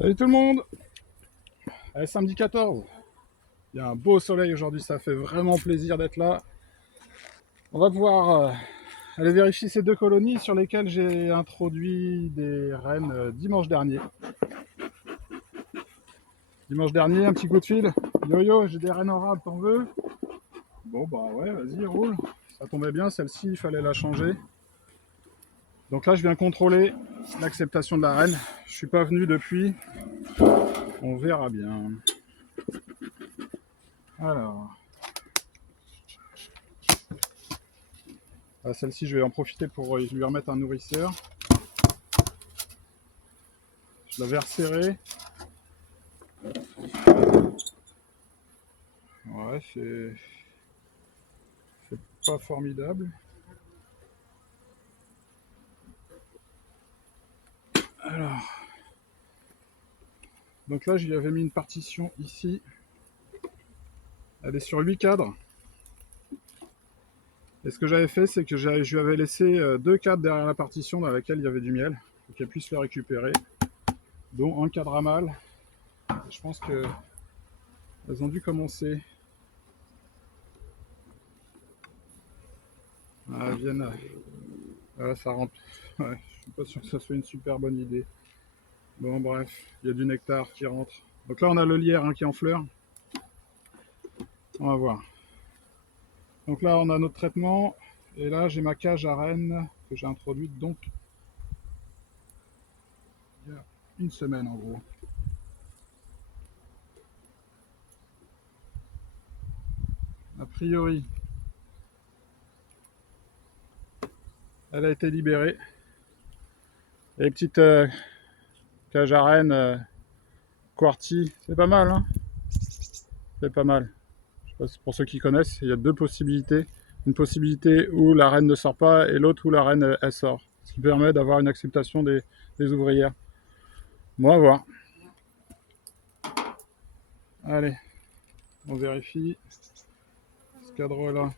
Salut tout le monde. Allez, samedi 14. Il y a un beau soleil aujourd'hui, ça fait vraiment plaisir d'être là. On va pouvoir aller vérifier ces deux colonies sur lesquelles j'ai introduit des rennes dimanche dernier. Dimanche dernier, un petit coup de fil. Yo yo, j'ai des rennes arables, t'en veux? Bon bah ouais, vas-y, roule. Ça tombait bien, celle-ci, il fallait la changer. Donc là, je viens contrôler l'acceptation de la reine. Je suis pas venu depuis. On verra bien. Alors, celle-ci, je vais en profiter pour lui remettre un nourrisseur. Je l'avais resserré. Ouais, c'est pas formidable. Alors, donc là, j'y avais mis une partition ici. Elle est sur 8 cadres. Et ce que j'avais fait, c'est que je lui avais laissé 2 cadres derrière la partition dans laquelle il y avait du miel, pour qu'elle puisse le récupérer, dont un cadre à mâle. Je pense qu'elles ont dû commencer. Ah, viennent. Ah, ça rentre. Ouais, je suis pas sûr que ça soit une super bonne idée. Bon, bref, il y a du nectar qui rentre. Donc là, on a le lierre qui est en fleurs. On va voir. Donc là, on a notre traitement. Et là, j'ai ma cage à rennes que j'ai introduite donc il y a une semaine en gros. A priori, elle a été libérée. Et les petites cages à rennes QWERTY, c'est pas mal, hein. C'est pas mal. Je sais pas, pour ceux qui connaissent, il y a deux possibilités. Une possibilité où la reine ne sort pas et l'autre où la reine elle sort. Ce qui permet d'avoir une acceptation des ouvrières. Bon, à voir. Allez, on vérifie ce cadre-là.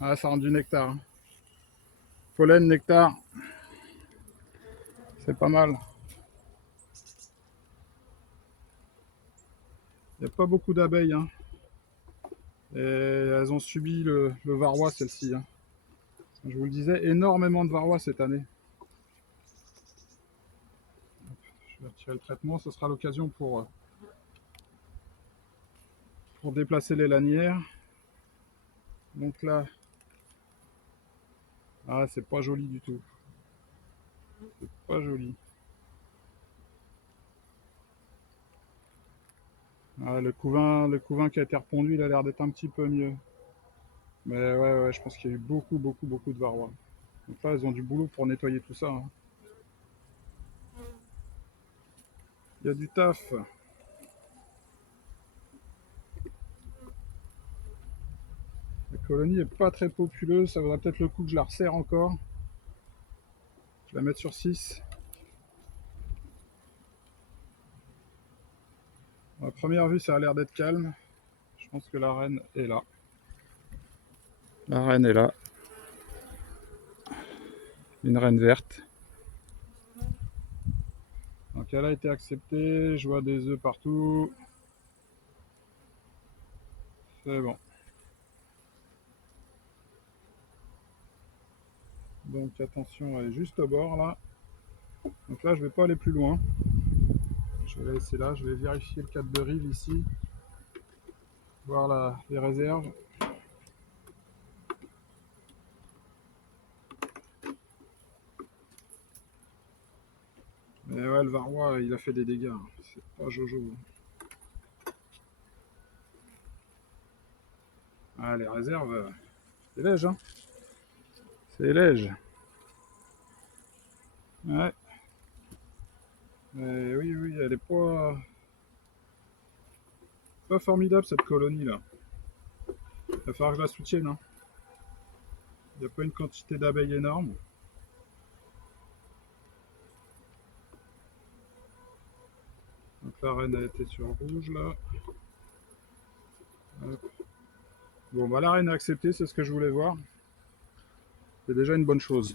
Ah, ça rend du nectar. Pollen, nectar, c'est pas mal. Il n'y a pas beaucoup d'abeilles, hein. Et elles ont subi le varroa, celles-ci, hein. Je vous le disais, énormément de varroa cette année. Je vais retirer le traitement, ce sera l'occasion pour déplacer les lanières. Donc là, ah, c'est pas joli du tout. C'est pas joli. Ah, le couvain qui a été repondu, il a l'air d'être un petit peu mieux. Mais ouais, je pense qu'il y a eu beaucoup de varroa. Donc là, ils ont du boulot pour nettoyer tout ça, hein. Il y a du taf. La colonie est pas très populeuse, ça vaudrait peut-être le coup que je la resserre encore. Je vais la mettre sur 6. À première vue, ça a l'air d'être calme. Je pense que la reine est là. La reine est là. Une reine verte. Donc elle a été acceptée. Je vois des œufs partout. C'est bon. Donc attention, elle est juste au bord là. Donc là, je vais pas aller plus loin. Je vais la laisser là. Je vais vérifier le cadre de rive ici. Voir les réserves. Mais ouais, le varroa, il a fait des dégâts. C'est pas Jojo. Ah, les réserves, c'est léger, hein. C'est léger. Ouais. Mais oui, elle est pas formidable cette colonie là. Il va falloir que je la soutienne, hein. Il n'y a pas une quantité d'abeilles énorme. Donc la reine a été sur rouge là. Hop. Bon bah la reine a accepté, c'est ce que je voulais voir. C'est déjà une bonne chose.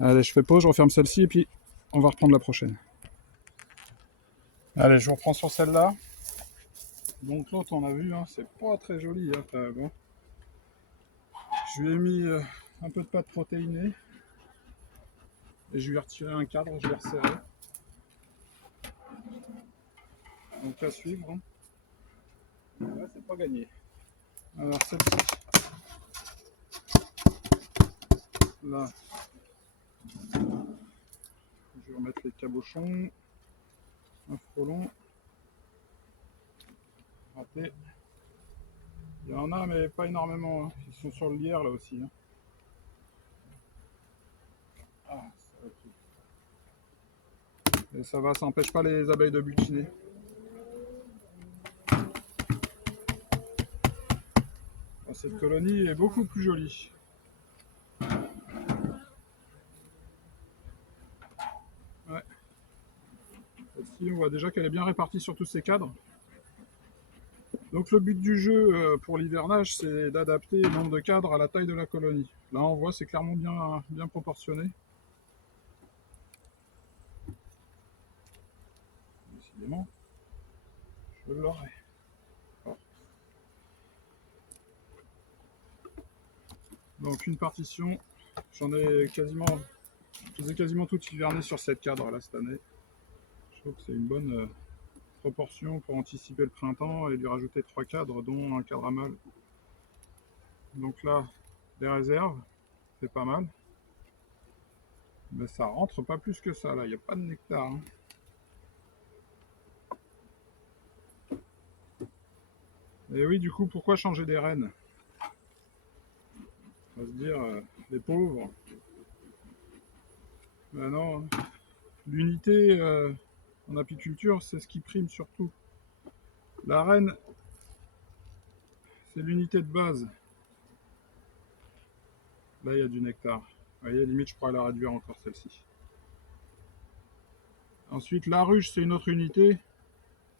Allez, je fais pause, je referme celle-ci et puis on va reprendre la prochaine. Allez, je reprends sur celle-là. Donc l'autre, on a vu, hein, c'est pas très joli. Hein, bon. Je lui ai mis un peu de pâte protéinée. Et je lui ai retiré un cadre, je l'ai resserré. Donc à suivre. Hein. Ouais, c'est pas gagné. Alors celle-ci. Là. Je vais remettre les cabochons. Un frelon. Raté. Il y en a, mais pas énormément. Hein. Ils sont sur le lierre là aussi. Hein. Ah, et ça va, ça n'empêche pas les abeilles de butiner. Cette colonie est beaucoup plus jolie. Ouais. Ici, on voit déjà qu'elle est bien répartie sur tous ces cadres. Donc le but du jeu pour l'hivernage, c'est d'adapter le nombre de cadres à la taille de la colonie. Là, on voit c'est clairement bien proportionné. Décidément, je l'aurai. Oh. Donc une partition, je les ai quasiment toutes hivernées sur 7 cadres là cette année. Je trouve que c'est une bonne proportion pour anticiper le printemps et lui rajouter 3 cadres, dont un cadre à mâle. Donc là, les réserves, c'est pas mal. Mais ça rentre pas plus que ça là, il n'y a pas de nectar. Hein. Et oui, du coup, pourquoi changer des reines? On va se dire, les pauvres. Ben non, l'unité en apiculture, c'est ce qui prime surtout. La reine, c'est l'unité de base. Là, il y a du nectar. Vous voyez, limite, je pourrais la réduire encore celle-ci. Ensuite, la ruche, c'est une autre unité.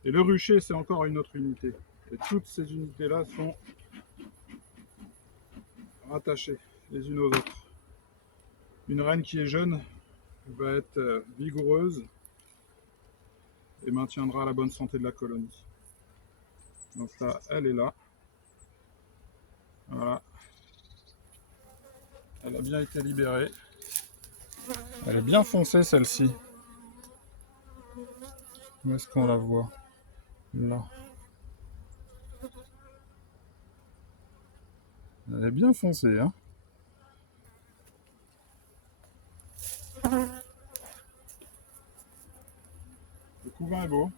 Et le rucher, c'est encore une autre unité. Et toutes ces unités-là sont rattachées les unes aux autres. Une reine qui est jeune va être vigoureuse et maintiendra la bonne santé de la colonie. Donc là, elle est là. Voilà. Elle a bien été libérée. Elle est bien foncée celle-ci. Où est-ce qu'on la voit? Là. Elle est bien foncée, hein. Le couvain est beau.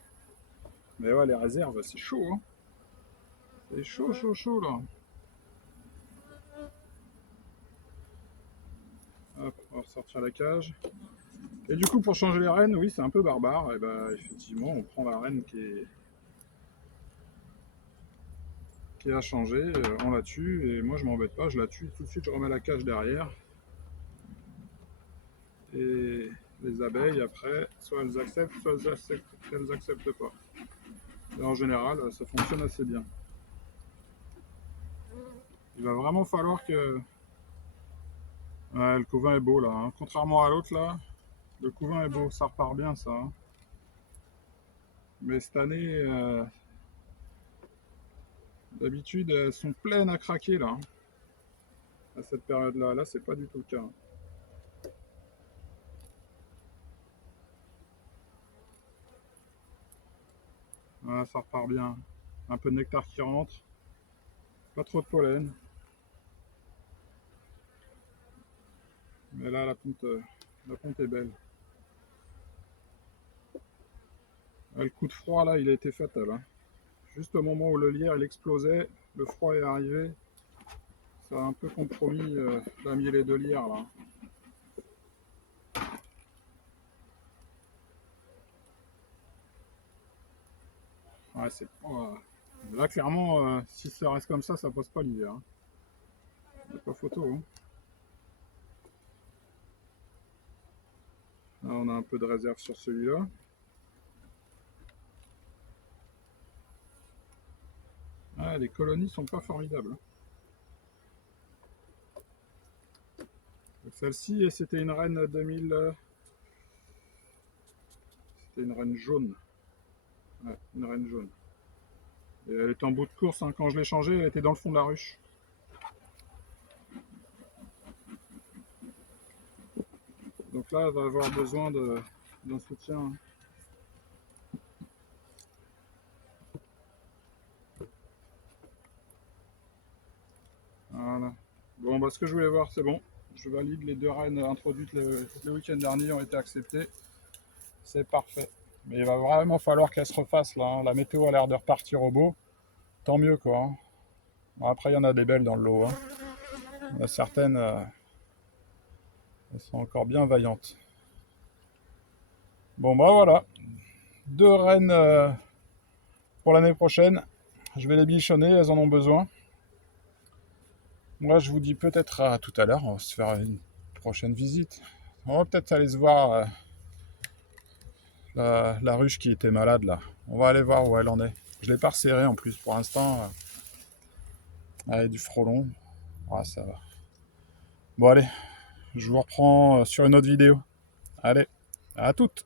Mais ouais, les réserves, c'est chaud, hein. C'est chaud, là. Hop, on va ressortir la cage. Et du coup, pour changer les reines, oui, c'est un peu barbare. Et bah, effectivement, on prend la reine qui a changé, on la tue. Et moi, je m'embête pas, je la tue tout de suite, je remets la cage derrière. Et les abeilles, après, soit elles acceptent, soit elles acceptent pas. Et en général, ça fonctionne assez bien. Il va vraiment falloir que... Ouais, le couvain est beau, là. Hein. Contrairement à l'autre, là, le couvain est beau, ça repart bien, ça. Hein. Mais cette année, d'habitude, elles sont pleines à craquer, là. Hein. À cette période-là, là, c'est pas du tout le cas. Hein. Voilà, ça repart bien. Un peu de nectar qui rentre. Pas trop de pollen. Mais là, la ponte est belle. Le coup de froid, là, il a été fatal. Hein. Juste au moment où le lierre il explosait, le froid est arrivé. Ça a un peu compromis la miel et de lierre, là. Ouais, c'est pas... Là, clairement, si ça reste comme ça pose pas l'hiver. Hein. Il n'y a pas photo. Hein. Là, on a un peu de réserve sur celui-là. Ah, les colonies sont pas formidables. Le Celle-ci, c'était une reine 2000. C'était une reine jaune. Ouais, une reine jaune. Et elle était en bout de course, hein. Quand je l'ai changée, elle était dans le fond de la ruche. Donc là, elle va avoir besoin d'un soutien, hein. Voilà. Bon, bah, ce que je voulais voir, c'est bon. Je valide, les 2 rennes introduites le week-end dernier ont été acceptées. C'est parfait. Mais il va vraiment falloir qu'elle se refasse là, hein. La météo a l'air de repartir au beau. Tant mieux quoi, hein. Bon, après, il y en a des belles dans le lot, hein. Il y en a certaines, elles sont encore bien vaillantes. Bon, bah voilà. 2 rennes pour l'année prochaine. Je vais les bichonner, elles en ont besoin. Moi, je vous dis peut-être à tout à l'heure. On va se faire une prochaine visite. On va peut-être aller se voir la ruche qui était malade là. On va aller voir où elle en est. Je l'ai pas resserrée en plus pour l'instant. Avec du frelon. Ouais, ça va. Bon allez, je vous reprends sur une autre vidéo. Allez, à toutes.